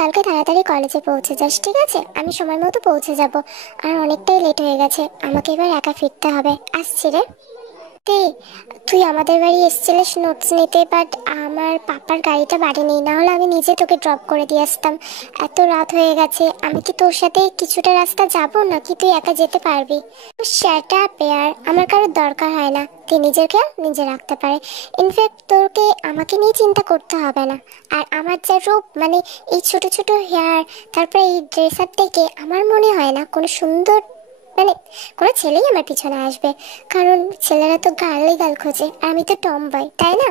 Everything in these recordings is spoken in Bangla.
কালকে তাড়াতাড়ি কলেজে পৌঁছে যাস, ঠিক আছে? আমি সময় মতো পৌঁছে যাব। আর অনেকটাই লেট হয়ে গেছে, আমাকে এবার একা ফিরতে হবে। আসছি রে। তে তুই আমাদের বাড়ি এসেছিলিস নোটস নিতে, বাট আমার পাপার গাড়িটা বাড়ি নেই, না হলে আমি নিজে তোকে ড্রপ করে দিয়ে আসতাম। এত রাত হয়ে গেছে, আমি কি তোর সাথে কিছুটা রাস্তা যাব, নাকি তুই একা যেতে পারবি? সেটা পেয়ার আমার কারোর দরকার হয় না, তুই নিজের খেয়াল নিজে রাখতে পারে। ইনফ্যাক্ট তোকে আমাকে নিয়ে চিন্তা করতে হবে না। আর আমার যা রূপ, মানে এই ছোট ছোট হেয়ার, তারপরে এই ড্রেস আপ দেখে আমার মনে হয় না কোনো সুন্দর, মানে কোনো ছেলেই আমার পিছনে আসবে। কারণ ছেলেরা তো গার্লি গার্ল খোঁজে, আর আমি তো টম বয়, তাই না?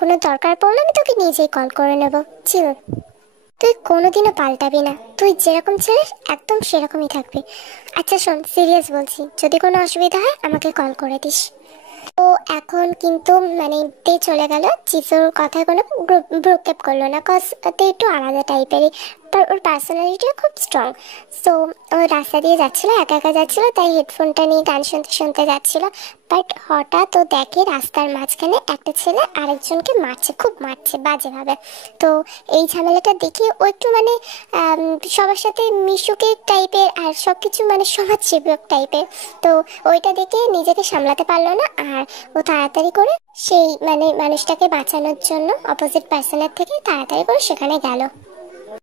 কোনো দরকার পড়লে আমি তোকে নিজেই কল করে নেব। চিল। তুই কোনোদিনও পাল্টাবি না, তুই যেরকম ছিলিস একদম সেরকমই থাকবি। আচ্ছা শোন, সিরিয়াস বলছি, যদি কোনো অসুবিধা হয় আমাকে কল করে দিস। তো এখন কিন্তু মানে তে চলে গেল, চিসুর কথায় কোনো ভ্রুক্ষেপ করলো না, কজ তে একটু আলাদা টাইপেরই, ওর পার্সোনালিটিও খুব স্ট্রং। সো ও রাস্তা দিয়ে যাচ্ছিলো, একা একা যাচ্ছিলো, তাই হেডফোনটা নিয়ে গান শুনতে শুনতে যাচ্ছিলো। বাট হঠাৎ ও দেখে রাস্তার মাঝখানে একটা ছেলে আরেকজনকে মারছে, খুব মারছে বাজেভাবে। তো এই ঝামেলাটা দেখে ও একটু মানে সবার সাথে মিশুকে টাইপের, আর সব কিছু মানে সমাজসেবক টাইপের। তো ওইটা দেখে নিজেকে সামলাতে পারলো না, আর ও তাড়াতাড়ি করে সেই মানে মানুষটাকে বাঁচানোর জন্য অপোজিট পার্সনের থেকে তাড়াতাড়ি করে সেখানে গেল।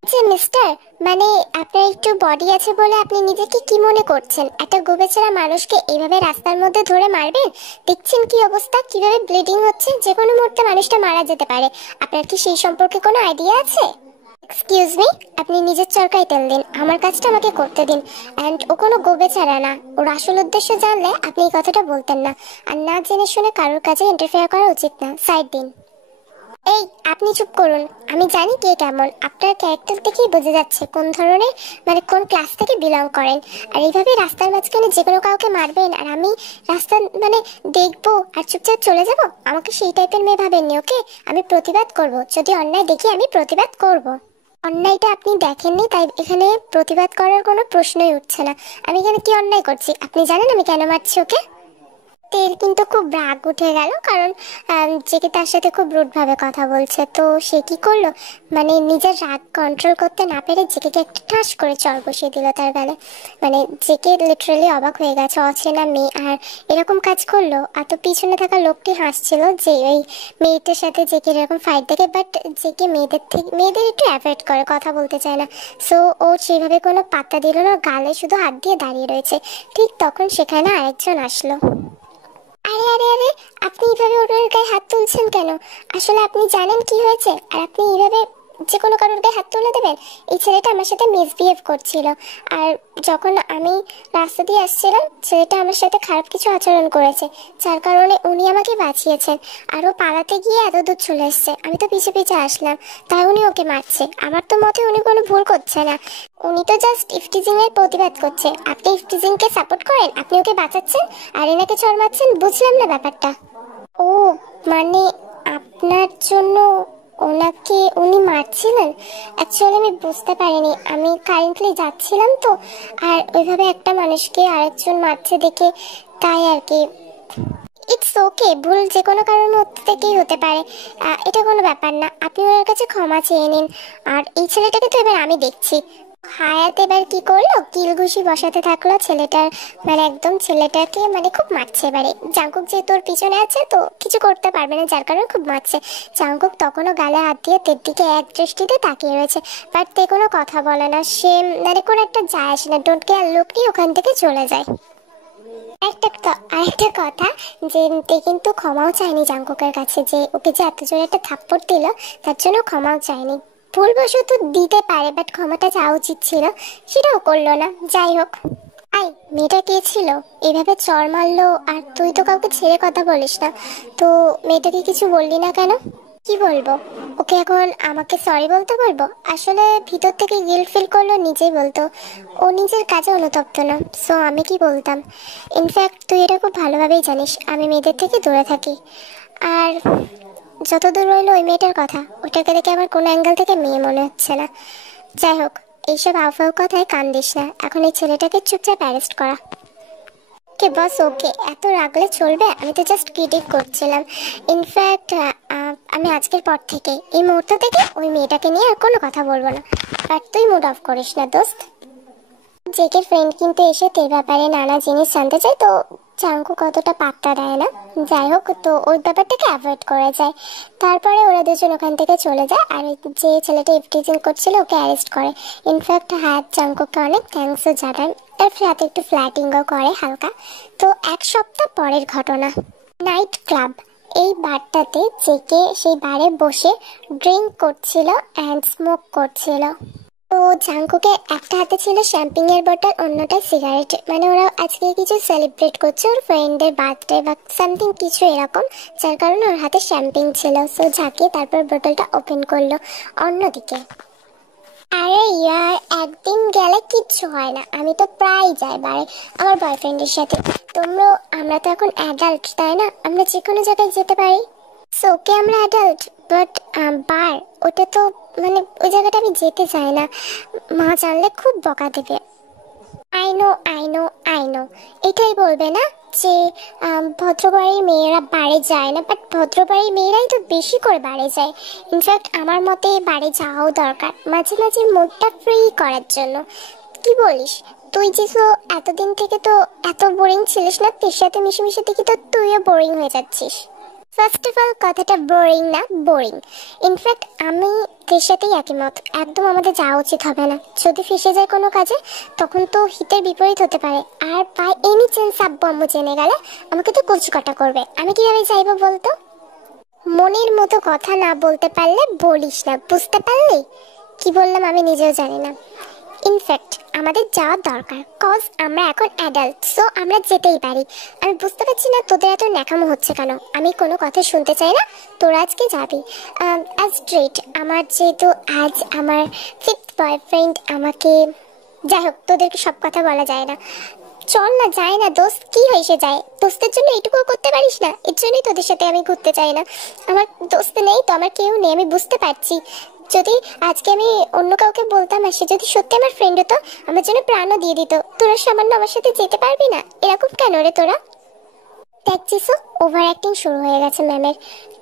যে মিস্টার, মানে আপনার একটু বডি আছে বলে আপনি নিজেকে কি মনে করছেন? একটা গোবেচারা মানুষকে এইভাবে রাস্তার মধ্যে ধরে মারবেন? দেখছেন কি অবস্থা, কিভাবে ব্লিডিং হচ্ছে, যে কোনো মুহূর্তে মানুষটা মারা যেতে পারে। আপনার কি সেই সম্পর্কে কোনো আইডিয়া আছে? এক্সকিউজ মি, আপনি নিজের চরকায় তেল দিন, আমার কাজটা আমাকে করতে দিন। অ্যান্ড ও কোনো গোবেচারা না, ওর আসল উদ্দেশ্য জানলে আপনি এই কথাটা বলতেন না। আর না জেনে শুনে কারোর কাজে ইন্টারফেয়ার করা উচিত না, সাইড দিন। এই আপনি চুপ করুন, আমি জানি কে কেমন, আপনার ক্যারেক্টার দেখেই বোঝা যাচ্ছে কোন ধরনের, মানে কোন ক্লাস থেকে বিলং করেন। আর এইভাবে রাস্তার মাঝখানে যে কোনো কাউকে মারবেন, আর আমি রাস্তা মানে দেখবো আর চুপচাপ চলে যাব? আমাকে সেই টাইপের মেয়ে ভাবেননি, ওকে? আমি প্রতিবাদ করব, যদি অন্যায় দেখি আমি প্রতিবাদ করব। অন্যায়টা আপনি দেখেননি, তাই এখানে প্রতিবাদ করার কোনো প্রশ্নই উঠছে না। আমি এখানে কি অন্যায় করছি আপনি জানেন? আমি কেন মারছি ওকে? তের কিন্তু খুব রাগ উঠে গেল, কারণ জেকে তার সাথে খুব রুড ভাবে কথা বলছে। তো সে কি করলো, মানে নিজের রাগ কন্ট্রোল করতে না পেরে জেকে একটা ঠাস করে চড় বসিয়ে দিল তার গালে। মানে জেকে লিটারালি অবাক হয়ে গেছে, অচেনা মেয়ে আর এরকম কাজ করলো। আর তো পিছনে থাকা লোকটি হাসছিল যে ওই মেয়েটার সাথে জেকে এরকম ফাইট দেখে, বাট জেকে মেয়েদের একটু অ্যাভয়েড করে, কথা বলতে চায় না। সো ও সেইভাবে কোনো পাত্তা দিল না, গালে শুধু হাত দিয়ে দাঁড়িয়ে রয়েছে। ঠিক তখন সেখানে আরেকজন আসলো। আরে আরে আরে, আপনি এইভাবে ওর গায়ে হাত তুলছেন কেন? আসলে আপনি জানেন কি হয়েছে? আর আপনি এইভাবে যে কোনো কারোর গায়ে হাত তুলে দেবেন? এই ছেলেটা আমার সাথে মিসবিহেভ করছিল, আর যখন আমি রাস্তা দিয়ে আসছিলাম ছেলেটা আমার সাথে খারাপ কিছু আচরণ করেছে, যার কারণে উনি আমাকে বাঁচিয়েছেন। আর ও পালাতে গিয়ে এত দূর চলে এসছে, আমি তো পিছে পিছে আসলাম, তাই উনি ওকে মারছে। আমার তো মতে উনি কোনো ভুল করছে না, উনি তো জাস্ট ইফটিজিং এর প্রতিবাদ করছে। আপনি ইফটিজিং কে সাপোর্ট করেন, আপনি ওকে বাঁচাচ্ছেন আর এনাকে চড় মারছেন, বুঝলাম না ব্যাপারটা। ও মানে আপনার জন্য ওনাকে উনি মারছিলেন? অ্যাকচুয়ালি আমি বুঝতে পারিনি, আমি কারেন্টলি যাচ্ছিলাম তো, আর ওইভাবে একটা মানুষকে আরেকজন মারছে দেখে, তাই আর কি। ইটস ওকে, ভুল যে কোনো কারোর মধ্যে থেকেই হতে পারে, এটা কোনো ব্যাপার না। আপনি ওনার কাছে ক্ষমা চেয়ে নিন। আর এই ছেলেটাকে তো এবার আমি দেখছি। হায়াত এবার কি করলো, কিল ঘুষি বসাতে থাকলো ছেলেটার, মানে একদম ছেলেটাকে মানে খুব মারছে। এবারে জাঙ্কুক যেহেতু ওর পিছনে আছে তো কিছু করতে পারবে না, যার কারণে খুব মারছে। জাঙ্কুক তখনও গালে হাত দিয়ে তের দিকে এক দৃষ্টিতে তাকিয়ে রয়েছে, বাট তে কোনো কথা বলে না। সে মানে কোনো একটা যায় আসে না, ডোন্ট কেয়ার লোক নিয়ে ওখান থেকে চলে যায়। আরেকটা কথা, যে তে কিন্তু ক্ষমাও চায়নি জাঙ্কুকের কাছে, যে ওকে যে এত জোরে একটা থাপ্পড় দিল তার জন্য ক্ষমাও চায়নি। ভুলবশত দিতে পারে, বাট ক্ষমাটা চাওয়া উচিত ছিল, সেটাও করলো না। যাই হোক, আই মেয়েটা কে ছিল এইভাবে চড় মারলো? আর তুই তো কাউকে ছেড়ে কথা বলিস না, তো মেয়েটাকে কিছু বললি না কেন? কি বলবো ওকে, এখন আমাকে সরি বলতে বলবো? আসলে ভিতর থেকে গিল্ট ফিল করলো, নিজেই বলতো। ও নিজের কাজে অনুতপ্ত না, সো আমি কি বলতাম? ইনফ্যাক্ট তুই এটা খুব ভালোভাবেই জানিস আমি মেয়েদের থেকে দূরে থাকি। আর যতদূর রইলো ওই মেয়েটার কথা, ওটাকে দেখে আমার কোনো অ্যাঙ্গেল থেকে মেয়ে মনে হচ্ছে না। যাই হোক, এইসব আফাও কথায় কান দিস না, এখন এই ছেলেটাকে চুপচাপ অ্যারেস্ট করা। ওকে বস, ওকে, এত রাগলে চলবে? আমি তো জাস্ট ক্রিটিক করছিলাম। ইনফ্যাক্ট আমি আজকের পর থেকে, এই মুহূর্ত থেকে ওই মেয়েটাকে নিয়ে আর কোনো কথা বলবো না। আর তুই মুড অফ করিস না দোস্ত। জেকের ফ্রেন্ড কিন্তু এসে তোর ব্যাপারে নানা জিনিস জানতে চায়, তো জাঙ্কুক কতটা পাত্তা দেয় না। যাই হোক, তো ওই ব্যাপারটাকে অ্যাভয়েড করা যায়। তারপরে ওরা দুজন ওখান থেকে চলে যায়, আর যে ছেলেটা ইফটিজিং করছিল ওকে অ্যারেস্ট করে। ইনফ্যাক্ট হায়াত জাঙ্কুককে অনেক থ্যাঙ্কসও জানায়, এর সাথে একটু ফ্ল্যাটিংও করে হালকা। তো এক সপ্তাহ পরের ঘটনা, নাইট ক্লাব। এই বারটাতে জেকে সেই বারে বসে ড্রিঙ্ক করছিল অ্যান্ড স্মোক করছিল। তো জাঙ্কুকে একটা হাতে ছিল শ্যাম্পিং এর বোতল, অন্যটা সিগারেট। মানে ওরা আজকে কিছু সেলিব্রেট করছে, ওর ফ্রেন্ডের বার্থডে বা সামথিং কিছু এরকম, যার কারণে ওর হাতে শ্যাম্পিং ছিল। সো ঝাঁকিয়ে তারপর বোতলটা ওপেন করলো। অন্যদিকে, আরে ইয়ার, একদিন গেলে কিচ্ছু হয় না, আমি তো প্রায় যাই বারে আমার বয়ফ্রেন্ডের সাথে। আমরা তো এখন অ্যাডাল্ট, তাই না? আমরা যে কোনো জায়গায় যেতে পারি। সো ওকে, আমরা অ্যাডাল্ট, বাট বার, ওটা তো মানে ওই জায়গাটা আমি যেতে চাই না, মা জানলে খুব বকা দেবে। I know I know I know, এটাই বলবে না যে ভদ্রবাড়ির মেয়েরা বাড়ি যায় না, বাট ভদ্রবাড়ির মেয়েরাই তো বেশি করে বাড়ি যায়। ইনফ্যাক্ট আমার মতে বাড়ি যাওয়াও দরকার মাঝে মাঝে মুডটা ফ্রি করার জন্য। কি বলিস তুই? যেহেতু এতদিন থেকে তো এত বোরিং ছিলিস না, তোর সাথে মিশে মিশে দেখি তো তুইও বোরিং হয়ে যাচ্ছিস। ফার্স্ট অফ অল, কথাটা বোরিং না, বোরিং। ইনফ্যাক্ট আমি তোর সাথেই একই মত, একদম আমাদের যাওয়া উচিত হবে না। যদি ফেসে যায় কোনো কাজে, তখন তো হিতের বিপরীত হতে পারে। আর বাই এনি চান্স আব্বু আম্মু জেনে গেলে আমাকে তো কুচকাটা করবে, আমি কিভাবে যাইবো বলতো? মনের মতো কথা না বলতে পারলে বলিস না, বুঝতে পারলি? কি বললাম আমি নিজেও জানি না। ইনফ্যাক্ট আমাদের যাওয়ার দরকার, কজ আমরা এখন অ্যাডাল্ট, সো আমরা যেতেই পারি। আমি বুঝতে পারছি না তোদের এত ন্যাকামো হচ্ছে কেন। আমি কোনো কথা শুনতে চাই না, তোরা আজকে যাবি। অ্যাজ ট্রিট, আমার যেহেতু আজ আমার ফিফথ বয়ফ্রেন্ড আমাকে, যাই হোক তোদেরকে সব কথা বলা যায় না। চল না, যাই না দোস্ত, কি হয়েছে যায়? দোস্তের জন্য এইটুকু করতে পারিস না? এর জন্যই তোদের সাথে আমি ঘুরতে চাই না। আমার দোস্ত নেই তো, আমার কেউ নেই, আমি বুঝতে পারছি। যদি আজকে আমি অন্য কাউকে বলতাম আর সে যদি সত্যি আমার ফ্রেন্ড হতো, আমার জন্য প্রাণও দিয়ে দিত, তোরা সামান্য আমার সাথে যেতে পারবি না? এরকম কেন রে তোরা? দেখছিস, ওভার অ্যাক্টিং শুরু হয়ে গেছে ম্যামের।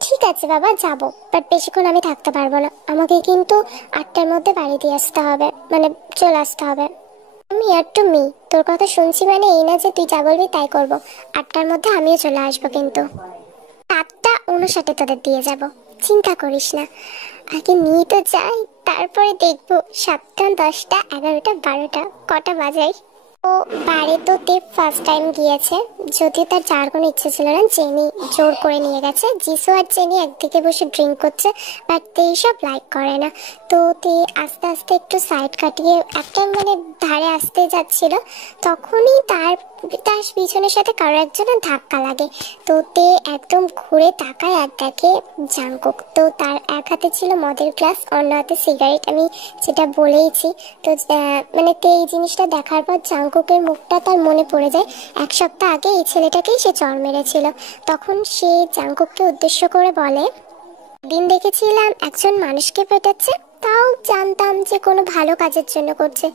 ঠিক আছে বাবা, যাবো, বাট বেশিক্ষণ আমি থাকতে পারবো না। আমাকে কিন্তু 8টার মধ্যে বাড়ি দিয়ে আসতে হবে, মানে চলে আসতে হবে। আমি আর টু মি, তোর কথা শুনছি মানে এই না যে তুই যা বলবি তাই করবো। 8টার মধ্যে আমিও চলে আসবো, কিন্তু 7:59 তোদের দিয়ে যাব, চিন্তা করিস না। আগে নিয়ে তো যাই, তারপরে দেখবো 7টা 10টা 11টা 12টা কটা বাজাই। ও বাড়ি তো দেব ফার্স্ট টাইম গিয়েছে, যদিও তার যাওয়ার কোনো ইচ্ছে ছিল না। জেনি জোর করে নিয়ে গেছে। জিসু আর জেনি একদিকে বসে ড্রিঙ্ক করছে, বাট তে এইসব লাইক করে না। তো তে আস্তে আস্তে একটু সাইড কাটিয়ে একটা মানে ধারে আসতে যাচ্ছিল, তখনই তার তার পিছনের সাথে কারো একজনের ধাক্কা লাগে। তো তে একদম ঘুরে তাকায় আর দেখে জাঙ্কুক। তো তার এক হাতে ছিল মদের গ্লাস, অন্য হাতে সিগারেট, আমি যেটা বলেইছি। তো মানে তে এই জিনিসটা দেখার পর জাঙ্কুকের মুখটা তার মনে পড়ে যায়। 1 সপ্তাহ আগে এই ছেলেটাকেই সে চড় মেরেছিল। তখন সে জাঙ্কুককে উদ্দেশ্য করে বলে, দিন দেখেছিলাম একজন মানুষকে পেটাচ্ছে, তাও জানতাম যে কোনো ভালো কাজের জন্য করছে,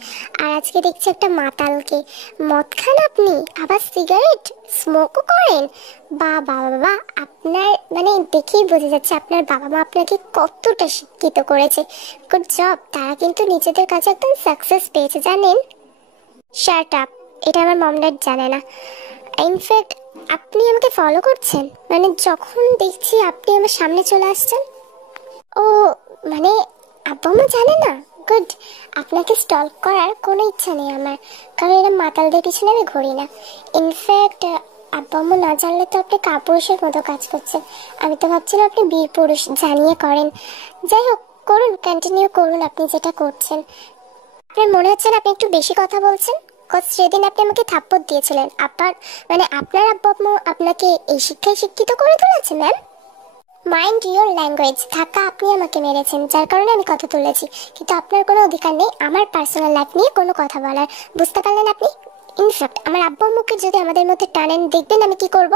আর আজকে দেখছি একটা মাতালকে। মদ খান আপনি, আবার সিগারেট স্মোকও করেন? বাবা বাবা, আপনার মানে দেখেই বোঝা যাচ্ছে আপনার বাবা মা আপনাকে কতটা শিক্ষিত করেছে। গুড জব, তারা কিন্তু নিজেদের কাছে একদম সাকসেস পেয়েছে, জানেন? শার্ট আপ, এটা আমার মম ড্যাড জানে না। ইনফ্যাক্ট আপনি আমাকে ফলো করছেন, মানে যখন দেখছি আপনি আমার সামনে চলে আসছেন। ও মানে আব্বু আম্মু জানে না? গুড, আপনাকে স্টলক করার কোনো ইচ্ছা নেই আমার, কারণ এরা মাতালদের পিছনে আমি ঘুরি না। ইনফ্যাক্ট আব্বু আম্মু না জানলে তো আপনি কাপুরুষের মতো কাজ করছেন। আমি তো ভাবছিলাম আপনি বীর পুরুষ, জানিয়ে করেন। যাই হোক, করুন, কন্টিনিউ করুন আপনি যেটা করছেন। আপনার মনে হচ্ছে না আপনি একটু বেশি কথা বলছেন? সেদিন আপনি আমাকে থাপ্পড় দিয়েছিলেন, আপনার আব্বু আম্মু আপনাকে এই শিক্ষায় শিক্ষিত করে তুলেছে ম্যাম। মাইন্ড ইউর ল্যাঙ্গুয়েজ, ধাক্কা আপনি আমাকে মেরেছেন, যার কারণে আমি কথা তুলেছি, কিন্তু আপনার কোনো অধিকার নেই আমার পার্সোনাল লাইফ নিয়ে কোনো কথা বলার, বুঝতে পারলেন আপনি? ইনফ্যাক্ট আমার আব্বু আম্মুকে যদি আমাদের মধ্যে টানেন, দেখবেন আমি কি করব।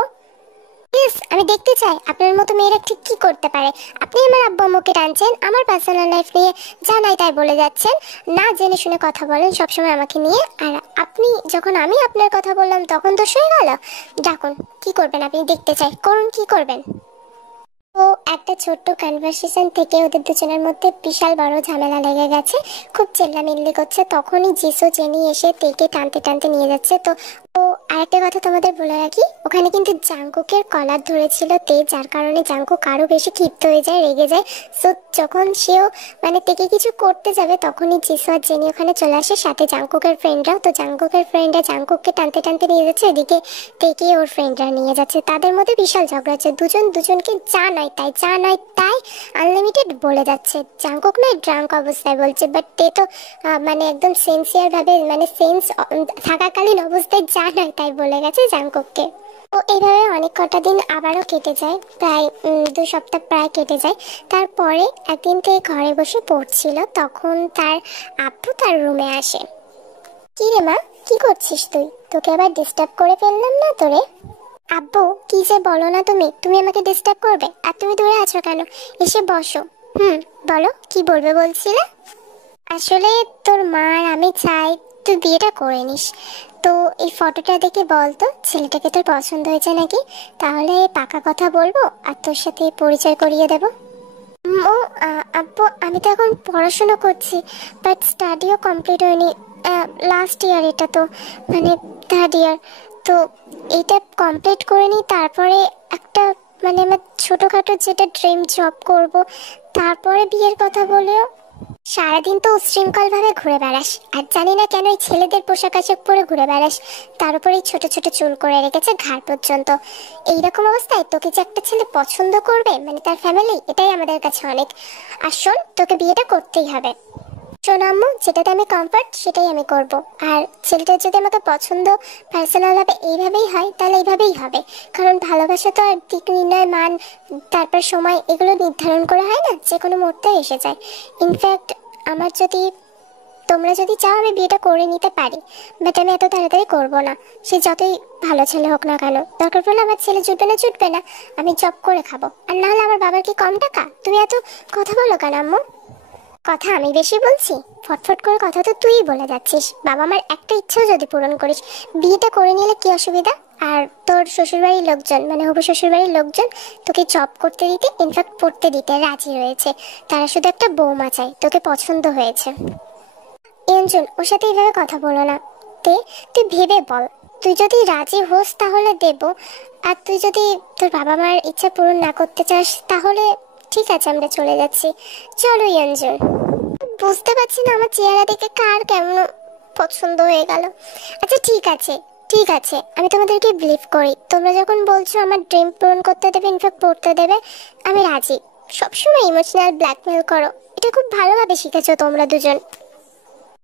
প্লিজ, আমি দেখতে চাই আপনার মতো মেয়েরা ঠিক কি করতে পারে। আপনি আমার আব্বু আম্মুকে টানছেন, আমার পার্সোনাল লাইফ নিয়ে যা নাই তাই বলে যাচ্ছেন, না জেনে শুনে কথা বলেন সবসময় আমাকে নিয়ে। আর আপনি যখন আমি আপনার কথা বললাম তখন তো হয়ে গেল। ডাকুন, কি করবেন আপনি? দেখতে চাই, করুন, কি করবেন? তো একটা ছোট্ট কনভারসেশন থেকে ওদের দুজনের মধ্যে বিশাল বড় ঝামেলা লেগে গেছে, খুব চেল্লামিল্লি করছে। তখনই জিসু জেনি এসে তেকে টানতে টানতে নিয়ে যাচ্ছে। তো ও আরেকটা কথা তোমাদের বলে রাখি, ওখানে কিন্তু জাংকুকের কলার ধরেছিল তে, যার কারণে জাংকুক আরো বেশি ক্ষিপ্ত হয়ে যায়, রেগে যায়। সো যখন সেও মানে তেকে কিছু করতে যাবে তখনই জিসু আর জেনি ওখানে চলে আসে, সাথে জাংকুকের ফ্রেন্ডরাও। তো জাংকুকের ফ্রেন্ডরা জাংকুককে টানতে টানতে নিয়ে যাচ্ছে, এদিকে তেকে ওর ফ্রেন্ডরা নিয়ে যাচ্ছে। তাদের মধ্যে বিশাল ঝগড়া হচ্ছে, দুজন দুজনকে যা নয় তাই যা নয় তাই আনলিমিটেড বলে যাচ্ছে। জাংকুক নয় ড্রাঙ্ক অবস্থায় বলছে, বাট তে তো মানে একদম সেন্সিয়ার ভাবে, মানে সেন্স থাকাকালীন অবস্থায় যা নয় তাই বলে গেছে জাংকুককে। তো এইভাবে অনেক কটা দিন আবারও কেটে যায়, প্রায় 2 সপ্তাহ প্রায় কেটে যায়। তারপরে একদিন তে ঘরে বসে পড়ছিল, তখন তার আব্বু তার রুমে আসে। কি রে মা, কি করছিস তুই? তোকে আবার ডিস্টার্ব করে ফেললাম না তোরে? আব্বু কি যে বলো না, তুমি তুমি আমাকে ডিস্টার্ব করবে? আর তুমি দূরে আছো কেন? এসে বসো। বলো কি বলবে বলছিলে? আসলে তোর মা আর আমি চাই তুই বিয়েটা করে নিস। তো এই ফটোটা দেখে বল তো ছেলেটাকে তোর পছন্দ হয়েছে নাকি? তাহলে পাকা কথা বলবো আর তোর সাথে পরিচয় করিয়ে দেবো। ও আব্বু, আমি তো এখন পড়াশোনা করছি, বাট স্টাডিও কমপ্লিট হয়নি। লাস্ট ইয়ার এটা, তো মানে 3rd ইয়ার। তো এটা কমপ্লিট করে নিই, তারপরে একটা মানে আমার ছোটোখাটো যেটা ড্রিম জব করব, তারপরে বিয়ের কথা বলেও। সারাদিন তো উচ্ছৃঙ্খল ভাবে ঘুরে বেড়াস, আর জানি না কেন এই ছেলেদের পোশাক আশাক পরে ঘুরে বেড়াস, তার উপরে ছোট ছোট চুল করে রেখেছে ঘাড় পর্যন্ত। এইরকম অবস্থায় তোকে যে একটা ছেলে পছন্দ করবে, মানে তার ফ্যামিলি, এটাই আমাদের কাছে অনেক। আর শোন, তোকে বিয়েটা করতেই হবে। শোন আম্মু, যেটাতে আমি কমফর্ট সেটাই আমি করব। আর ছেলেটার যদি আমাকে পছন্দ পার্সোনাল ভাবে এইভাবেই হয়, তাহলে এইভাবেই হবে। কারণ ভালোবাসা তো আর দিক নির্ণয়, মান, তারপর সময়, এগুলো নির্ধারণ করে হয় না, যে কোনো মুহূর্তে এসে যায়। ইনফ্যাক্ট আমার যদি, তোমরা যদি চাও আমি বিয়েটা করে নিতে পারি, বাট আমি এত তাড়াতাড়ি করবো না। সে যতই ভালো ছেলে হোক না কেন, দরকার পড়লে আমার ছেলে জুটবে না, আমি জব করে খাবো। আর না হলে আমার বাবার কি কম টাকা? তুমি এত কথা বলো কেন আম্মু? কথা আমি বেশি বলছি? ফটফট করে কথা তো তুই বলে যাচ্ছিস। বাবা মার একটা ইচ্ছাও যদি পূরণ করিস, বিয়েটা করে নিলে কি অসুবিধা? আর তোর শ্বশুরবাড়ির লোকজন, মানে হবু শ্বশুরবাড়ির লোকজন তোকে জব করতে দিতে, ইনফ্যাক্ট পড়তে দিতে রাজি রয়েছে। তারা শুধু একটা বৌমা চাই, তোকে পছন্দ হয়েছে। ইয়ঞ্জন, ওর সাথে এইভাবে কথা বলো না। তুই ভেবে বল, তুই যদি রাজি হোস তাহলে দেব, আর তুই যদি তোর বাবা মার ইচ্ছা পূরণ না করতে চাস তাহলে ঠিক আছে, আমরা চলে যাচ্ছি। চলো ইয়ঞ্জন। বুঝতে পারছি না আমার চেহারা দেখে কার কেমন পছন্দ হয়ে গেল। আচ্ছা ঠিক আছে, ঠিক আছে, আমি তোমাদেরকে বিলিভ করি। তোমরা যখন বলছো আমার ড্রিম পূরণ করতে দেবে, ইনফ্যাক্ট পড়তে দেবে, আমি রাজি। সবসময় ইমোশনাল ব্ল্যাকমেল করো, এটা খুব ভালোভাবে শিখেছো তোমরা দুজন।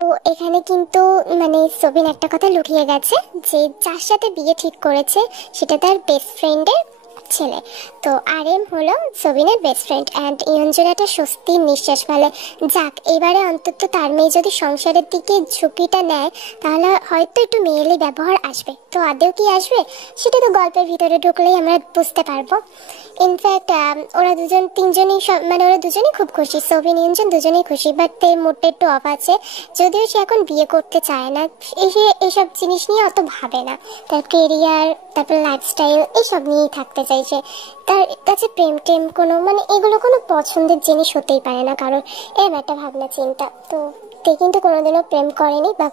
তো এখানে কিন্তু মানে সবিন একটা কথা লুকিয়ে গেছে, যে যার সাথে বিয়ে ঠিক করেছে সেটা তার বেস্ট ফ্রেন্ডের ছেলে। তো আরএম হলো সবিনের বেস্ট ফ্রেন্ড। অ্যান্ড ইয়ঞ্জন একটা স্বস্তির নিঃশ্বাস ফেলে, যাক এবারে অন্তত তার মেয়ে যদি সংসারের দিকে ঝুঁকিটা নেয়, তাহলে হয়তো একটু মেয়েলি ব্যবহার আসবে। তো আদেও কি আসবে সেটা তো গল্পের ভিতরে ঢুকলেই আমরা বুঝতে পারবো। ইনফ্যাক্ট ওরা দুজন তিনজনই সব, মানে ওরা দুজনেই খুব খুশি, সবিন ইয়ঞ্জন দুজনেই খুশি। বাট তার মুডটা একটু অফ আছে, যদিও সে এখন বিয়ে করতে চায় না। সে এইসব জিনিস নিয়ে অত ভাবে না, তার কেরিয়ার, তারপর লাইফস্টাইল, এইসব নিয়েই থাকতে চাইছে। তার কাছে প্রেম টেম কোনো, মানে এগুলো কোনো পছন্দের জিনিস হতেই পারে না কারণ, এরম একটা ভাবনা চিন্তা। তো তে কিন্তু কোনোদিনও প্রেম করেনি, বা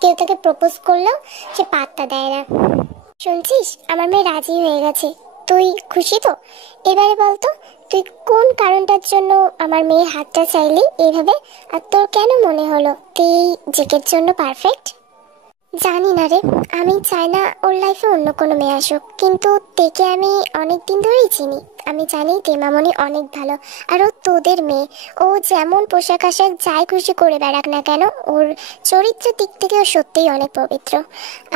কেউ তাকে প্রপোজ করলেও সে পাত্তা দেয় না। শুনছিস, আমার মেয়ে রাজি হয়ে গেছে, তুই খুশি তো? এবারে বলতো তুই কোন কারণটার জন্য আমার মেয়ের হাতটা চাইলি এইভাবে? আর তোর কেন মনে হলো তুই জিকের জন্য পারফেক্ট? জানি না রে, আমি চাই না ওর লাইফে অন্য কোনো মেয়ে আসুক, কিন্তু তেকে আমি অনেক দিন ধরেই চিনি। আমি জানি তেমামনি অনেক ভালো, আর ও তোদের মেয়ে। ও যেমন পোশাক আশাক যাই খুশি করে বেড়াক না কেন, ওর চরিত্রের দিক থেকে ও সত্যিই অনেক পবিত্র।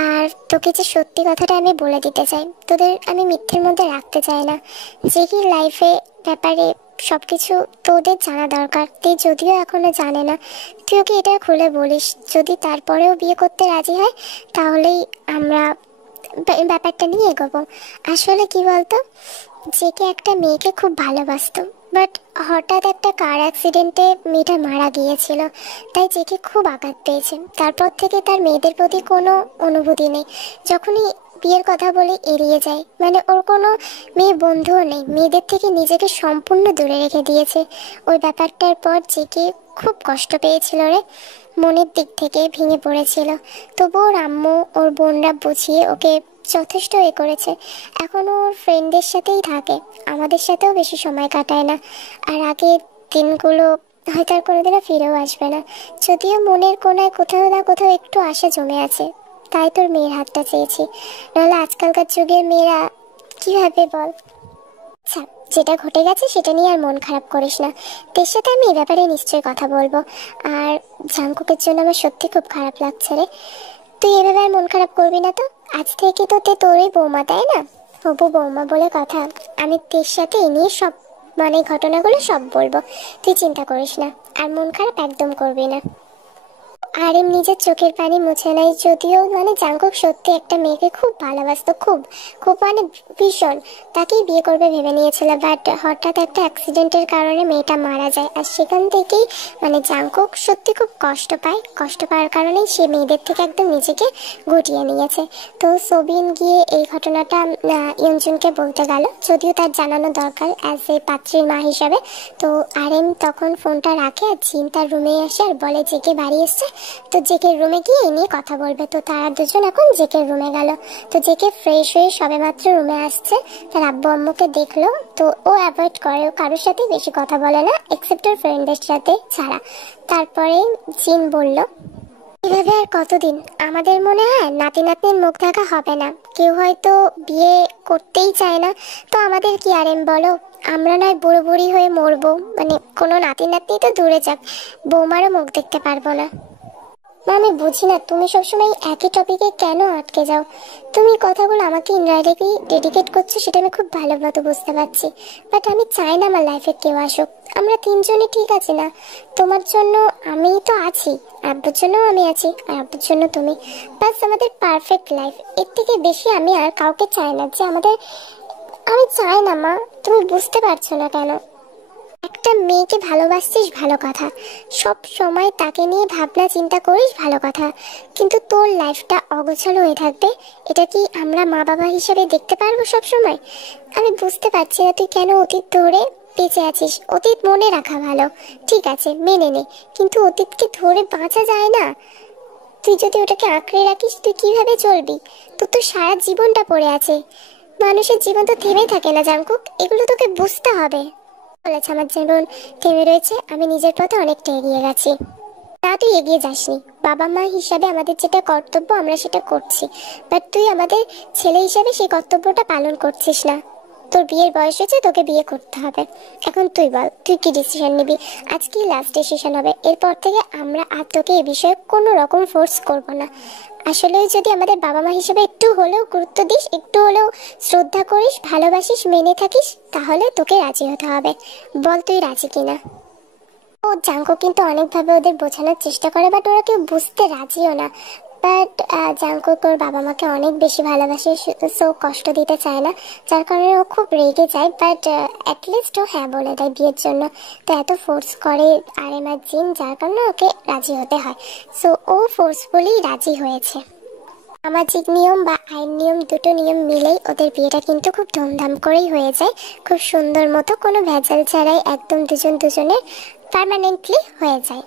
আর তোকে যে সত্যি কথাটা আমি বলে দিতে চাই, তোদের আমি মিথ্যের মধ্যে রাখতে চাই না। যে কি লাইফে ব্যাপারে সবকিছু তোদের জানা দরকার। তুই যদিও এখনো জানে না, তুই ওকে এটা খুলে বলিস। যদি তারপরেও বিয়ে করতে রাজি হয়, তাহলেই আমরা ব্যাপারটা নিয়ে এগোবো। আসলে কি বলতো, যে কে একটা মেয়েকে খুব ভালোবাসতো, বাট হঠাৎ একটা কার অ্যাক্সিডেন্টে মেয়েটা মারা গিয়েছিল, তাই জেকে খুব আঘাত পেয়েছে। তারপর থেকে তার মেয়েদের প্রতি কোনো অনুভূতি নেই। যখনই বিয়ের কথা বলে এড়িয়ে যায়, মানে ওর কোনো মেয়ে বন্ধুও নেই, মেয়েদের থেকে নিজেকে সম্পূর্ণ দূরে রেখে দিয়েছে। ওই ব্যাপারটার পর জেকে খুব কষ্ট পেয়েছিল রে, মনের দিক থেকে ভেঙে পড়েছিল। তবু ওর আম্মু ওর বোনরা বুঝিয়ে ওকে যথেষ্ট করেছে। এখন ওর ফ্রেন্ডদের সাথেই থাকে, আমাদের সাথেও বেশি সময় কাটায় না। আর আগের দিনগুলো হয়তো আর কোনোদিনও ফিরেও আসবে না। যদিও মনের কোনায় কোথাও না কোথাও একটু আশা জমে আছে, তাই তোর মেয়ের হাতটা চেয়েছি, নাহলে আজকালকার যুগের মেয়েরা কিভাবে বল। আচ্ছা, যেটা ঘটে গেছে সেটা নিয়ে আর মন খারাপ করিস না, তোর সাথে আমি এই ব্যাপারে নিশ্চয়ই কথা বলবো। আর জাঙ্কুকের জন্য আমার সত্যি খুব খারাপ লাগছে রে, তুই এভাবে আর মন খারাপ করবি না তো। আজ থেকে তো তোরই বৌমা, তাই না? হবু বৌমা বলে কথা, আমি তোর সাথে এ নিয়ে সব ঘটনাগুলো সব বলবো, তুই চিন্তা করিস না, আর মন খারাপ একদম করবি না। আরিম নিজের চোখের পানি মুছে নেয়। যদিও জাঙ্কুক সত্যি একটা মেয়েকে খুব ভালোবাসতো, খুব খুব ভীষণ, তাকেই বিয়ে করবে ভেবে নিয়েছিল। বাট হঠাৎ একটা অ্যাক্সিডেন্টের কারণে মেয়েটা মারা যায়। আর সেখান থেকেই জাঙ্কুক সত্যি খুব কষ্ট পায়। কষ্ট পাওয়ার কারণেই সে মেয়েদের থেকে একদম নিজেকে গুটিয়ে নিয়েছে। তো সোবিন গিয়ে এই ঘটনাটা ইয়ঞ্জুনকে বলতে গেল, যদিও তার জানানো দরকার অ্যাজ এ পাত্রীর মা হিসাবে। তো আরিম তখন ফোনটা রাখে আর জিন তার রুমে আসে আর বলে জেকে বাড়ি এসছে, তো জেকের রুমে গিয়ে এ নিয়ে কথা বলবে। তো তারা দুজন এখন জেকের রুমে গেল। তো জেকে ফ্রেশ হয়ে সবে মাত্র রুমে আসছে, তার আব্বু আম্মুকে দেখলো। তো ও অ্যাভয়েড করে, ও কারোর সাথে বেশি কথা বলে না এক্সেপ্ট ওর ফ্রেন্ডদের সাথে ছাড়া। তারপরে জিন বলল, এভাবে আর কতদিন? আমাদের মনে হয় নাতি নাতনির মুখ দেখা হবে না, কেউ হয়তো বিয়ে করতেই চায় না। তো আমাদের কি আর বলো, আমরা নয় বুড়ো বুড়ি হয়ে মরবো, কোনো নাতি নাতনি তো দূরে যাক, বৌমারও মুখ দেখতে পারবো না। আমি বুঝি না তুমি সবসময় একই টপিকে কেন আটকে যাও। তুমি কথাগুলো আমাকে ইনডাইরেক্টলি ডেডিকেট করছো, সেটা আমি খুব ভালো মতো বুঝতে পারছি। বাট আমি চাই না আমার লাইফে কেউ আসুক। আমরা তিনজনই ঠিক আছি না? তোমার জন্য আমি তো আছি, আব্বুর জন্য আমি আছি, আর আব্বুর জন্য তুমি। বাস আমাদের পারফেক্ট লাইফ, এর থেকে বেশি আমি আর কাউকে চাই না। যে আমাদের আমি চাই না মা, তুমি বুঝতে পারছো না কেন? একটা মেয়েকে ভালোবাসছিস ভালো কথা, সব সময় তাকে নিয়ে ভাবনা চিন্তা করিস ভালো কথা, কিন্তু তোর লাইফটা অগোছালো হয়ে থাকবে, এটা কি আমরা মা বাবা হিসেবে দেখতে পারবো সব সময়? আমি বুঝতে পারছি না তুই কেন অতীত ধরে বেঁচে আছিস। অতীত মনে রাখা ভালো, ঠিক আছে মেনে নে, কিন্তু অতীতকে ধরে বাঁচা যায় না। তুই যদি ওটাকে আঁকড়ে রাখিস তুই কিভাবে চলবি? তোর তো সারা জীবনটা পড়ে আছে। মানুষের জীবন তো থেমে থাকে না জাঙ্কুক, এগুলো তোকে বুঝতে হবে। বলেছে আমার জীবন থেমে রয়েছে, আমি নিজের পথে অনেকটা এগিয়ে গেছি। না তুই এগিয়ে যাসনি, বাবা মা হিসাবে আমাদের যেটা কর্তব্য আমরা সেটা করছি, বাট তুই আমাদের ছেলে হিসাবে সেই কর্তব্যটা পালন করছিস না। তোর বিয়ের বয়স হয়েছে, তোকে বিয়ে করতে হবে। এখন তুই বল তুই কি ডিসিশন নিবি? আজকে লাস্ট ডিসিশন হবে, এরপর থেকে আমরা আর তোকে এ বিষয়ে কোনো রকম ফোর্স করব না। আসলে যদি আমাদের বাবা মা হিসেবে একটু হলেও গুরুত্ব দিস, একটু হলেও শ্রদ্ধা করিস, ভালোবাসিস, মেনে থাকিস, তাহলে তোকে রাজি হতে হবে। বল তুই রাজি কিনা? ও জাঙ্কুক কিন্তু অনেকভাবে ওদের বোঝানোর চেষ্টা করে, বাট ওরা কেউ বুঝতে রাজিও না। বাট জাঙ্কুক ওর বাবা মাকে অনেক বেশি ভালোবাসে, সো কষ্ট দিতে চায় না, যার কারণে ও খুব রেগে যায়। বাট অ্যাটলিস্ট ও হ্যাঁ বলে দেয় বিয়ের জন্য। তো এত ফোর্স করে আরিম আর জিন, যার কারণে ওকে রাজি হতে হয়। সো ও ফোর্সফুলি রাজি হয়েছে। সামাজিক নিয়ম বা আইন নিয়ম, দুটো নিয়ম মিলেই ওদের বিয়েটা কিন্তু খুব ধুমধাম করেই হয়ে যায়, খুব সুন্দর মতো, কোনো ভেজাল ছাড়াই একদম দুজন দুজনের পার্মানেন্টলি হয়ে যায়।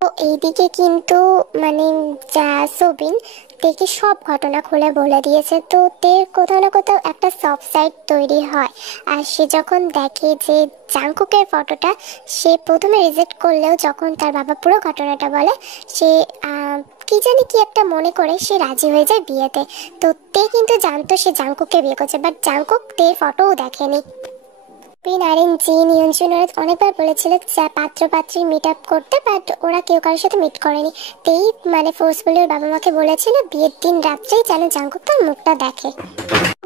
তো এইদিকে কিন্তু যা সোবিন দেখে সব ঘটনা খুলে বলে দিয়েছে। তো তের কোথাও না কোথাও একটা সফট সাইড তৈরি হয়। আর সে যখন দেখে যে জাঙ্কুকের ফটোটা সে প্রথমে রিজেক্ট করলেও যখন তার বাবা পুরো ঘটনাটা বলে, সে কি জানি কি একটা মনে করে সে রাজি হয়ে যায় বিয়েতে। তো তে কিন্তু জানতো সে জাঙ্কুককে বিয়ে করছে, বাট জাঙ্কুক তের ফটোও দেখেনি। নারেন জিন ইয়ঞ্জুন ওরা অনেকবার বলেছিল পাত্র পাত্রী মিট আপ করতে, বাট ওরা কেউ কারোর সাথে মিট করেনি। তেই ফোর্সফুলি ওর বাবা মাকে বলেছিল বিয়ের দিন রাত্রেই যেন জাঙ্কুক তার মুখটা দেখে।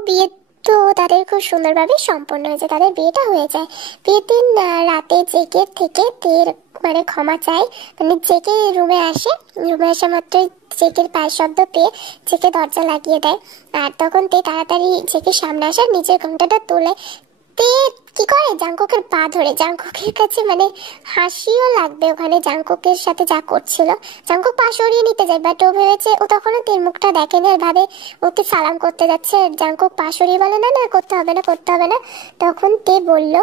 বিয়ে তো তাদের খুব সুন্দরভাবে সম্পন্ন হয়েছে, তাদের বিয়েটা হয়ে যায়। বিয়ের দিন রাতে জেকের থেকে তের ক্ষমা চায়, জেকে রুমে আসে, রুমে আসা মাত্রই জেকের পায়ের শব্দ পেয়ে জেকে দরজা লাগিয়ে দেয়। আর তখন তে তাড়াতাড়ি জেকের সামনে আসে, নিজের ঘোমটাটা তোলে, তে কি করে জাংকুকের পা ধরে, জাংকুকের কাছে মানে হাসিও লাগবে ওখানে জাংকুকের সাথে যা করছিল। জাংকুক পা সরিয়ে নিতে যায়, বাট ও ভেবেছে, ও তখনও তের মুখটা দেখেনি আর ভাবে ওকে সালাম করতে যাচ্ছে। জাংকুক পা সরিয়ে বলে না না করতে হবে না করতে হবে না। তখন তে বলল,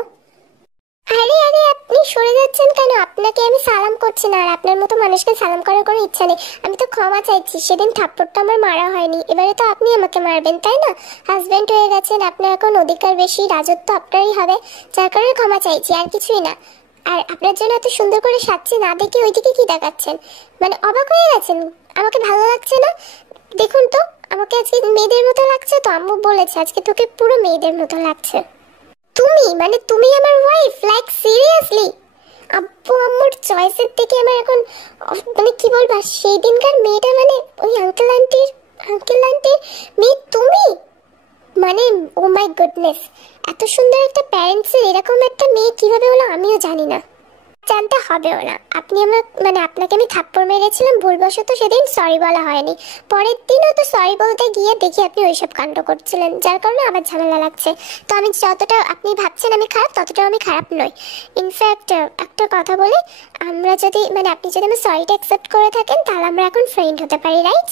আরে আরে আপনি সরে যাচ্ছেন কেন? আপনাকে আমি সালাম করছি না, আর আপনার মতো মানুষকে সালাম করার কোনো ইচ্ছা নেই। আমি তো ক্ষমা চাইছি, সেদিন থাপ্পড়টা আমার মারা হয়নি, এবারে তো আপনি আমাকে মারবেন তাই না? হাজবেন্ড হয়ে গেছেন, আপনার এখন অধিকার বেশি, রাজত্ব আপনারই হবে, যার কারণে ক্ষমা চাইছি, আর কিছুই না। আর আপনার জন্য এত সুন্দর করে সাজছি না দেখে ওইদিকে কি দেখাচ্ছেন? মানে অবাক হয়ে গেছেন? আমাকে ভালো লাগছে না? দেখুন তো, আমাকে আজকে মেয়েদের মতো লাগছে তো, আম্মু বলেছে আজকে তোকে পুরো মেয়েদের মতো লাগছে। তুমি মানে তুমি আমার ওয়াইফ? Like seriously? আব্বু আম্মুর চয়েসের থেকে আমার এখন মানে কি বলবো, সেই দিনকার মেয়েটা মানে ওই আঙ্কেল আন্টির মেয়ে তুমি? মানে ও মাই গুডনেস, এত সুন্দর একটা প্যারেন্টসের এরকম একটা মেয়ে কিভাবে হলো আমিও জানি না, জানতে হবেও না। আপনি আমার মানে আপনাকে আমি থাপ্পড় মেরেছিলাম ভুলবশত, সেদিন সরি বলা হয়নি। পরের দিনও তো সরি বলতে গিয়ে দেখি আপনি ওইসব কাণ্ড করছিলেন, যার কারণে আবার ঝামেলা লাগছে। তো আমি যতটা আপনি ভাবছেন আমি খারাপ, ততটাও আমি খারাপ নই। ইনফ্যাক্ট একটা কথা বলি, আমরা যদি মানে আপনি যদি আমার সরিটা অ্যাকসেপ্ট করে থাকেন তাহলে আমরা এখন ফ্রেন্ড হতে পারি, রাইট?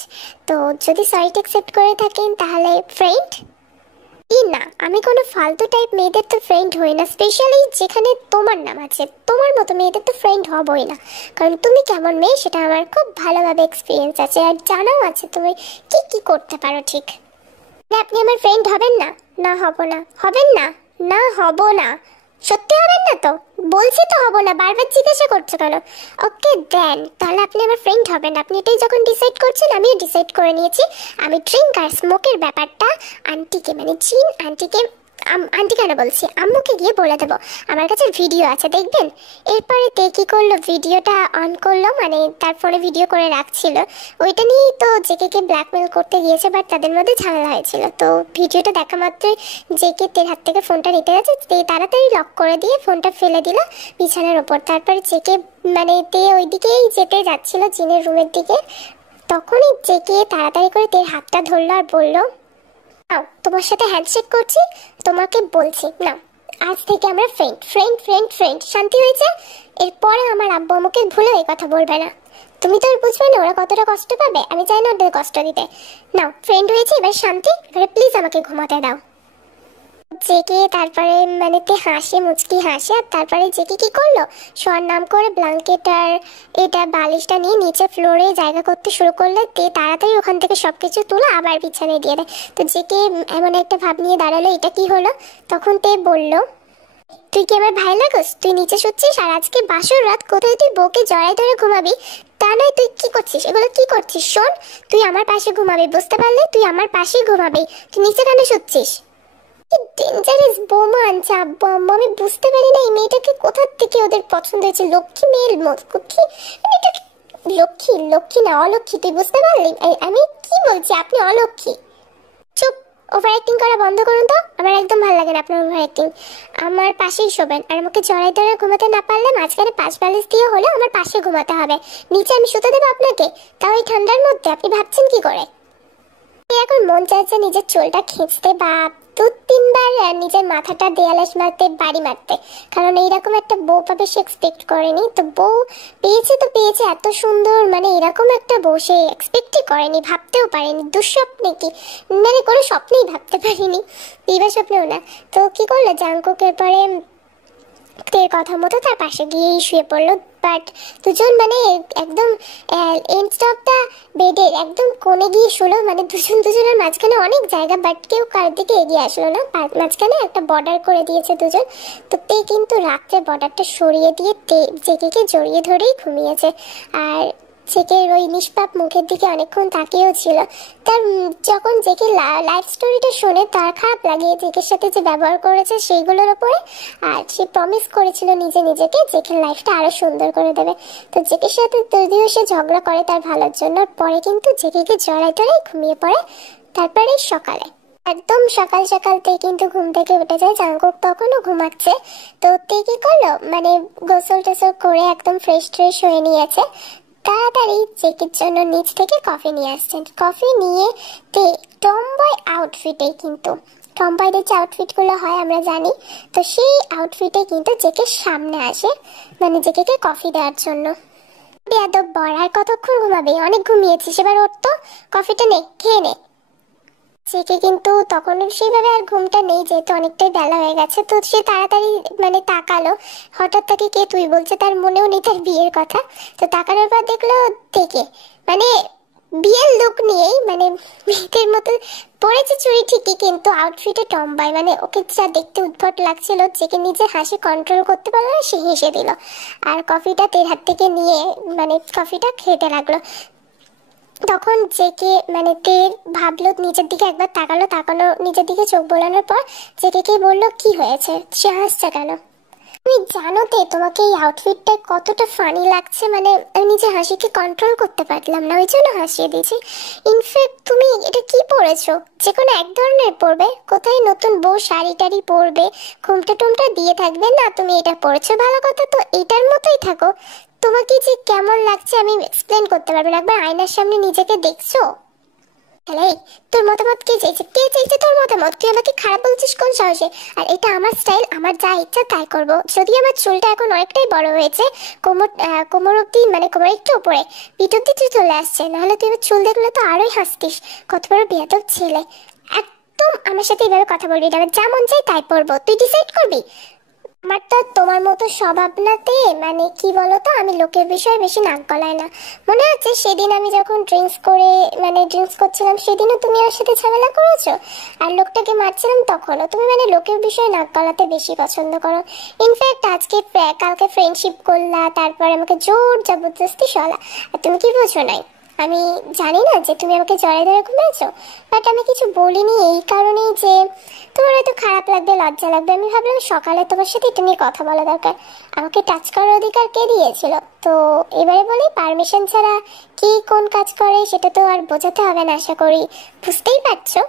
তো যদি সরিটা অ্যাকসেপ্ট করে থাকেন তাহলে ফ্রেন্ড না, আমি কোনো ফালতু টাইপ মেয়েদের তো ফ্রেন্ড হই না, স্পেশালি যেখানে তোমার নাম আছে। তোমার মতো মেয়েদের তো ফ্রেন্ড হবই না, কারণ তুমি কেমন মেয়ে সেটা আমার খুব ভালোভাবে এক্সপিরিয়েন্স আছে, আর জানাও আছে তুমি কি কি করতে পারো। ঠিক আপনি আমার ফ্রেন্ড হবেন না? না হব না। হবেন না? না হব না। সত্যি হবেন না তো? বলছি তো হব না, বারবার জিজ্ঞাসা করছো কেন? ওকে দেন, তাহলে আপনি আমার ফ্রেন্ড হবেন। আপনি এটাই যখন ডিসাইড করছেন, আমিও ডিসাইড করে নিয়েছি। আমি ড্রিঙ্ক আর স্মোকের ব্যাপারটা আন্টিকে মানে জিন আন্টিকে, আন্টি কেন বলছি, আম্মুকে গিয়ে বলে দেবো। আমার কাছে ভিডিও আছে, দেখবেন। এরপরে তে কি করলো, ভিডিওটা অন করলো, মানে তার ফোনে ভিডিও করে রাখছিল, ওইটা নিয়েই তো জেকে ব্ল্যাকমেল করতে গিয়েছে, বাট তাদের মধ্যে ঝামেলা হয়েছিল। তো ভিডিওটা দেখা মাত্রই জেকে তের হাত থেকে ফোনটা নিতে গেছে, তে তাড়াতাড়ি লক করে দিয়ে ফোনটা ফেলে দিল বিছানার ওপর। তারপরে জেকে মানে তে ওইদিকেই যেতে যাচ্ছিল জিনের রুমের দিকে, তখনই জেকে তাড়াতাড়ি করে তের হাতটা ধরলো আর বলল, নাও তোমার সাথে হ্যান্ডশেক করছি, তোমাকে বলছি নাও আজ থেকে আমরা ফ্রেন্ড ফ্রেন্ড ফ্রেন্ড ফ্রেন্ড। শান্তি হয়েছে? এরপরে আমার আব্বু আমাকে ভুলে এই কথা বলবে না। তুমি তো আর বুঝবে না ওরা কতটা কষ্ট পাবে, আমি চাই না ওদের কষ্ট দিতে। নাও ফ্রেন্ড হয়েছে, এবার শান্তি, এবারে প্লিজ আমাকে ঘুমাতে দাও। জেকে তারপরে মানে তে হাসে, মুচকি হাসে, আর তারপরে জেকে কি করলো, শোয়ার নাম করে ব্ল্যাঙ্কেট আর এটা বালিশটা নিয়ে নিচে ফ্লোরে জায়গা করতে শুরু করলে তে তাড়াতাড়ি ওখান থেকে সবকিছু তুলে আবার বিছানায় দিয়ে দেয়। তো জেকে এমন একটা ভাব নিয়ে দাঁড়ালো, এটা কি হলো? তখন তে বলল, তুই কি আমার ভাই লাগোস? তুই নিচে শুচ্ছিস, আর আজকে বাসর রাত, কোথায় তুই বউকে জড়াই ধরে ঘুমাবি? তা নয় তুই কি করছিস, এগুলো কি করছিস? শোন, তুই আমার পাশে ঘুমাবি, বুঝতে পারলে? তুই আমার পাশেই ঘুমাবি, তুই নিচে কেন শুচ্ছিস? ডেঞ্জারাস বৌমা আনছে আব্বু আম্মু, আমি বুঝতে পারি না এই মেয়েটাকে কোথা থেকে ওদের পছন্দ হয়েছে। লক্ষ্মী মেয়ের মতো কি মানে এটা, লক্ষ্মী লক্ষ্মী না অলক্ষ্মী, তুই বুঝতে পারলি? আমি কি বলছি, আপনি অলক্ষ্মী। চুপ, ওভার অ্যাক্টিং করা বন্ধ করুন তো, আমার একদম ভালো লাগে না আপনার ওভার অ্যাক্টিং। আমার পাশেই শোবেন, আর আমাকে জড়াই ধরে ঘুমাতে না পারলে মাঝখানে 5 বালিশ দিয়ে হলে আমার পাশে ঘুমাতে হবে। নিচে আমি শুতে দেবো আপনাকে, তাও এই ঠান্ডার মধ্যে? আপনি ভাবছেন কি করে? এখন মন চাইছে নিজের চুলটা খিঁচতে বা 2-3 বার নিজের মাথাটা দেয়ালে মারতে, বাড়ি মারতে, কারণ এইরকম একটা বউ পাবে সে এক্সপেক্ট করেনি। তো বউ পেয়েছে তো পেয়েছে, এত সুন্দর, মানে এরকম একটা বউ সে এক্সপেক্টই করেনি, ভাবতেও পারেনি। দুঃস্বপ্নে কি মানে কোনো স্বপ্নেই ভাবতে পারিনি, দিবা স্বপ্নেও না। তো কি করলো, জাংকুকের পরে তের কথা মতো তার পাশে গিয়েই শুয়ে পড়লো। বাট দুজন মানে একদম এন্ড স্টপটা বেডের একদম কোণে গিয়ে শুলো, মানে দুজনের মাঝখানে অনেক জায়গা, বাট কেউ কার দিকে এগিয়ে আসলো না। মাঝখানে একটা বর্ডার করে দিয়েছে দুজন। তো তে কিন্তু রাত্রে বর্ডারটা সরিয়ে দিয়ে জেকেকে জড়িয়ে ধরেই ঘুমিয়েছে, আর জেকের ওই নিষ্পাপ মুখের দিকে অনেকক্ষণ তাকিয়েও ছিল। তার যখন জেকে লাইফ স্টোরিটা শুনে তার খারাপ লাগে জেকের সাথে যে ব্যবহার করেছে সেইগুলোর ওপরে, আর সে প্রমিস করেছিল নিজেকে জেকের লাইফটা আরো সুন্দর করে দেবে। তো জেকের সাথে যদিও সে ঝগড়া করে তার ভালোর জন্য, পরে কিন্তু জেকেকে জড়াই ধরে ঘুমিয়ে পড়ে। তারপরে সকালে একদম সকাল সকালতে কিন্তু ঘুম থেকে উঠে যায়, জাংকুক তখনও ঘুমাচ্ছে। তো তে কি করলো, মানে গোসল টোসল করে একদম ফ্রেশ ট্রেশ হয়ে নিয়েছে। তাড়াতাড়ি জেকের জন্য নিচ থেকে কফি নিয়ে আসছেন। কফি নিয়ে তে টমবয় আউটফিটে, কিন্তু টমবয়দের যে আউটফিটগুলো হয় আমরা জানি, তো সেই আউটফিটে কিন্তু জেকের সামনে আসে, মানে জেকে কফি দেওয়ার জন্য। বেয়াদব বর, আর কতক্ষণ ঘুমাবে? অনেক ঘুমিয়েছিস, এবার ওঠ তো, কফিটা নে, খেয়ে নে। জেকে কিন্তু তখন সেইভাবে আর ঘুমটা নেই, যেহেতু অনেকটাই বেলা হয়ে গেছে। তো সে তাড়াতাড়ি মানে তাকালো, হঠাৎ তাকে কে তুই বলছে, তার মনেও নেই তার বিয়ের কথা। তো তাকানোর পর দেখলো থেকে মানে বিয়ের লুক নিয়েই, মানে মেয়েদের মতো পরেছে চুড়ি ঠিকই, কিন্তু আউটফিটে টম্বাই, মানে ওকে যা দেখতে উদ্ভট লাগছিল, জেকে নিজে হাসি কন্ট্রোল করতে পারলো না, সে হেসে দিল। আর কফিটা তের হাত থেকে নিয়ে মানে কফিটা খেতে লাগলো। তখন জেকে মানে তের ভাবলো, নিজের দিকে একবার তাকালো, তাকানো নিজের দিকে চোখ বোলানোর পর জেকে বললো, কি হয়েছে, সে হাসছে কেন? তুমি জানো তে তোমাকে এই আউটফিটটা কতটা ফানি লাগছে, মানে আমি নিজে হাসিকে কন্ট্রোল করতে পারলাম না, ওই জন্য হাসিয়ে দিয়েছি। ইনফ্যাক্ট তুমি এটা কি পরেছো? যে কোনো এক ধরনের পরবে, কোথায় নতুন বউ শাড়ি টাড়ি পরবে, ঘুমটা টুমটা দিয়ে থাকবে না, তুমি এটা পরেছো ভালো কথা, তো এটার মতোই থাকো। তোমাকে যে কেমন লাগছে আমি এক্সপ্লেন করতে পারবো না, একবার আয়নার সামনে নিজেকে দেখছো? হ্যালো, তোর মতামত কে চাইছে? কে চাইছে তোর মতামত? তুই আমাকে খারাপ বলছিস কোন সাহসে? আর এটা আমার স্টাইল, আমার যা ইচ্ছা তাই করব। যদি আমার চুলটা এখন অনেকটাই বড় হয়েছে, কোমর অব্দি, মানে কোমর একটু উপরে, পিঠ অব্দি তুই চলে আসছে, নাহলে তুই আমার চুল দেখলে তো আরোই হাসতিস। কত বড় বেয়াদব ছেলে! একদম আমার সাথে এইভাবে কথা বলবি না, আমার যা মন চাই তাই পরবো, তুই ডিসাইড করবি। আমার তো তোমার মতো স্বভাব নাতে, মানে কি বলতো, আমি লোকের বিষয়ে বেশি নাক গলায় না। মনে আছে সেদিন আমি যখন ড্রিঙ্কস করছিলাম, সেদিনও তুমি আমার সাথে ঝামেলা করেছো, আর লোকটাকে মারছিলাম তখনও। তুমি মানে লোকের বিষয়ে নাক গলাতে বেশি পছন্দ করো। ইনফ্যাক্ট কালকে ফ্রেন্ডশিপ করলা, তারপর আমাকে জোর জবরদস্তি সলা, আর তুমি কি বোঝো নাই? আমি জানি না যে তুমি আমাকে জড়াই ধরে ঘুমিয়েছো, বাট আমি কিছু বলিনি এই কারণেই যে তোমার হয়তো খারাপ লাগবে, লজ্জা লাগবে। আমি ভাবলাম সকালে তোমার সাথে এটা নিয়ে কথা বলা দরকার। আমাকে টাচ করার অধিকার কে দিয়েছিল? তো এবারে বলি, পারমিশন ছাড়া কি কোন কাজ করে সেটা তো আর বোঝাতে হবে না, আশা করি বুঝতেই পারছো।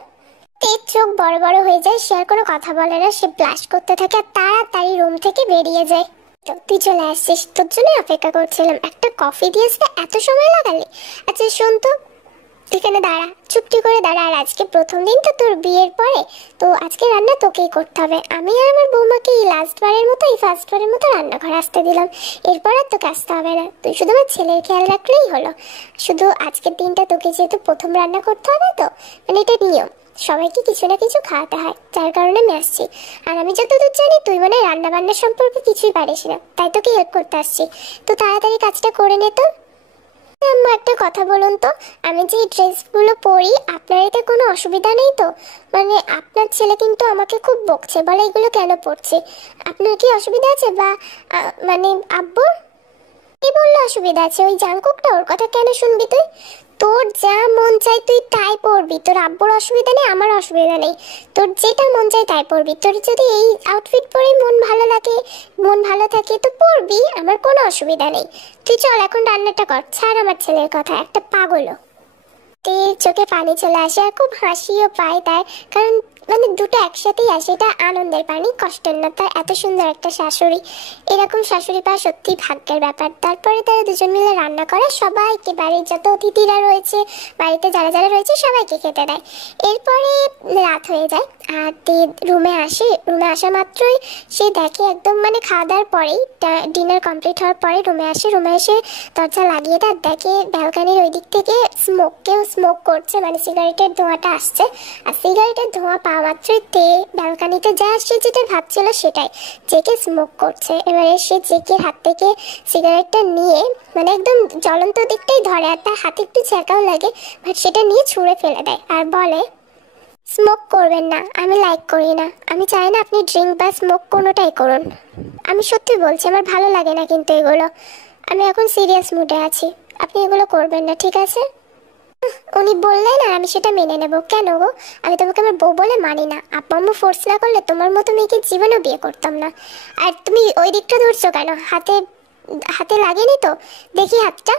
তের চোখ বড় বড় হয়ে যায়, সে আর কোনো কথা বলে না, সে ব্লাশ করতে থাকে আর তাড়াতাড়ি রুম থেকে বেরিয়ে যায়। তুই চলে আসছিস, তোর জন্য অপেক্ষা করছিলাম। একটা কফি দিয়ে আসতে এত সময় লাগালি? আচ্ছা শোন তো, এখানে দাঁড়া, চুপটি করে দাঁড়া। আর আজকে প্রথম দিন তো তোর বিয়ের পরে, তো আজকে রান্না তোকেই করতে হবে। আমি আর আমার বৌমাকে এই ফার্স্টবারের মতো রান্নাঘরে আসতে দিলাম, এরপর আর তোকে আসতে হবে না। তুই শুধু আমার ছেলের খেয়াল রাখলেই হলো। শুধু আজকের দিনটা তোকে যেহেতু প্রথম রান্না করতে হবে, তো মানে এটা নিয়ম, সবাইকে কিছু না কিছু খাওয়াতে হয়, যার কারণে আমি আসছি। আর আমি যতদূর জানি তুই মানে রান্না বান্না সম্পর্কে কিছুই পারিস না, তাই তোকে হেল্প করতে আসছি। তো তাড়াতাড়ি কাজটা করে নে তো। আম্মা একটা কথা বলুন তো, আমি যে ড্রেসগুলো পরি আপনার এতে কোনো অসুবিধা নেই তো? মানে আপনার ছেলে কিন্তু আমাকে খুব বকছে, বলে এগুলো কেন পড়ছে, আপনার কি অসুবিধা আছে? বা মানে আব্বু কি বললো অসুবিধা আছে? ওই জাঙ্কুকটা, ওর কথা কেন শুনবি তুই? তোর যা মন চাই তুই তাই পরবি, তোর আব্বুর অসুবিধা নেই, আমার অসুবিধা নেই। তোর যেটা মন চাই তাই পরবি। তোর যদি এই আউটফিট পরে মন ভালো লাগে, মন ভালো থাকে, তো পরবি, আমার কোনো অসুবিধা নেই। তুই চল এখন রান্নাটা কর, ছাড় আমার ছেলের কথা, একটা পাগলও। তের চোখে পানি চলে আসে আর খুব হাসিও পায় তার, কারণ মানে দুটো একসাথেই আসে, এটা আনন্দের পানি, কষ্টের না। তার এত সুন্দর একটা শাশুড়ি, এরকম শাশুড়ি পাওয়া সত্যি ভাগ্যের ব্যাপার। তারপরে তারা দুজন মিলে রান্না করে, সবাইকে, বাড়ির যত অতিথিরা রয়েছে, বাড়িতে যারা যারা রয়েছে সবাইকে খেতে দেয়। এরপরে রাত হয়ে যায় আর তে রুমে আসে। রুমে আসা মাত্রই সে দেখে একদম মানে খাওয়া দাওয়ার পরেই, ডিনার কমপ্লিট হওয়ার পরে রুমে আসে। রুমে এসে দরজা লাগিয়ে তার দেখে ব্যালকানির ওই দিক থেকে কেউ স্মোক করছে, মানে সিগারেটের ধোঁয়াটা আসছে। আর সিগারেটের ধোঁয়া পাওয়া মাত্রই তে ব্যালকানিতে যা সে যেটা ভাবছিল সেটাই, জেকে স্মোক করছে। এবারে সে জেকের হাত থেকে সিগারেটটা নিয়ে মানে একদম জ্বলন্ত দিকটাই ধরে, আর তার হাতে একটু ছ্যাঁকাও লাগে, বাট সেটা নিয়ে ছুঁড়ে ফেলে দেয় আর বলে, স্মোক করবেন না, আমি লাইক করি না। আমি চাই না আপনি ড্রিঙ্ক বা স্মোক কোনোটাই করুন। আমি সত্যি বলছি, আমার ভালো লাগে না কিন্তু এগুলো। আমি এখন সিরিয়াস মুডে আছি, আপনি এগুলো করবেন না, ঠিক আছে? উনি বললেন আর আমি সেটা মেনে নেব। কেন গো? আমি তোমাকে আমার বউ বলে মানি না। আব্বা আম্মু ফোর্স না করলে তোমার মতো মেয়েকে জীবনেও বিয়ে করতাম না। আর তুমি ওই দিকটা ধরছো কেন? হাতে লাগেনি তো? দেখি হাতটা।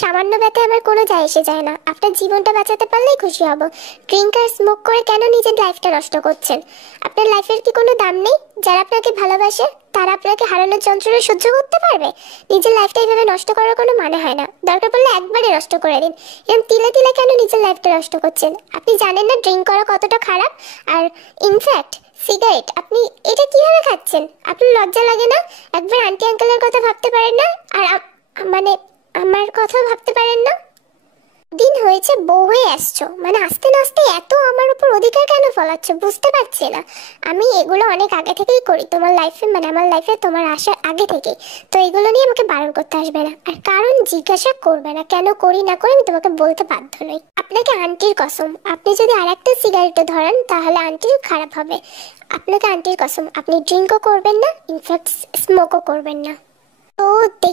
সামান্য ব্যথা আমার কোনো যায় এসে যায় না, আপনার জীবনটা বাঁচাতে পারলেই খুশি হব। ড্রিঙ্ক আর স্মোক করে কেন নিজের লাইফটা নষ্ট করছেন? আপনার লাইফের কি কোনো দাম নেই? যারা আপনাকে ভালোবাসে তারা আপনাকে হারানোর যন্ত্রণা সহ্য করতে পারবে? নিজের লাইফটা এইভাবে নষ্ট করার কোনো মানে হয় না, দরকার পড়লে একবারে নষ্ট করে দিন। এরকম তিলে তিলে কেন নিজের লাইফটা নষ্ট করছেন? আপনি জানেন না ড্রিঙ্ক করা কতটা খারাপ? আর ইনফ্যাক্ট সিগারেট আপনি এটা কিভাবে খাচ্ছেন? আপনার লজ্জা লাগে না? একবার আন্টি আঙ্কেলের কথা ভাবতে পারেন না? আর মানে আমার কথাও ভাবতে পারেন না? দিন হয়েছে বউ হয়ে আসছো, মানে আস্তে না আস্তে এত আমার উপর অধিকার কেন ফলাচ্ছ বুঝতে পারছি না। আমি এগুলো অনেক আগে থেকেই করি তোমার লাইফে, মানে আমার লাইফে তোমার আসার আগে থেকেই। তো এগুলো নিয়ে আমাকে বারণ করতে আসবে না, আর কারণ জিজ্ঞাসা করবে না কেন করি না করি, আমি তোমাকে বলতে বাধ্য নই। আপনাকে আন্টির কসম, আপনি যদি আর একটা সিগারেটও ধরেন তাহলে আন্টির খারাপ হবে। আপনাকে আন্টির কসম, আপনি ড্রিঙ্কও করবেন না, ইনফ্যাক্ট স্মোকও করবেন না। তো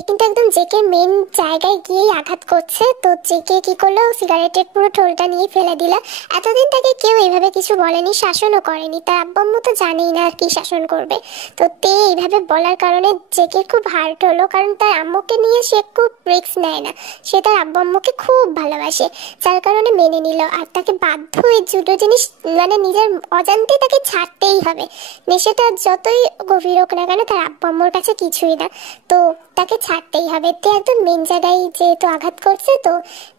কিন্তু একদম জেকে মেন জায়গায় গিয়েই আঘাত করছে। তো জেকে কি করলো, সিগারেটের পুরো ঠোলটা নিয়ে ফেলে দিল। এতদিন তাকে কেউ এইভাবে কিছু বলেনি, শাসনও করেনি, তার আব্বা আম্মু তো জানেই না আর কি শাসন করবে। তো তে এইভাবে বলার কারণে জেকে খুব হার্ট হলো, কারণ তার আম্মুকে নিয়ে সে খুব রিস্ক নেয় না, সে তার আব্বা আম্মুকে খুব ভালোবাসে, যার কারণে মেনে নিল। আর তাকে বাধ্য এই দুটো জিনিস মানে নিজের অজান্তে তাকে ছাড়তেই হবে। নেশাটা যতই গভীর হোক না কেন তার আব্বা আম্মুর কাছে কিছুই না, তো তাকে ছাড়তেই হবে। তে একদম মেন জায়গায় যেহেতু আঘাত করছে, তো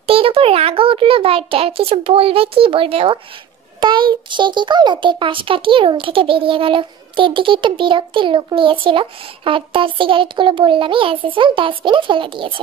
তের উপর রাগও উঠলো, বাট আর কিছু বলবে কি বলবে ও, তাই সে কি করলো, তের পাশ কাটিয়ে রুম থেকে বেরিয়ে গেল। তের দিকে একটু বিরক্তির লুক নিয়েছিল, আর তার সিগারেটগুলো বললামই অ্যাজ ইউজুয়াল ডাস্টবিনে ফেলে দিয়েছে।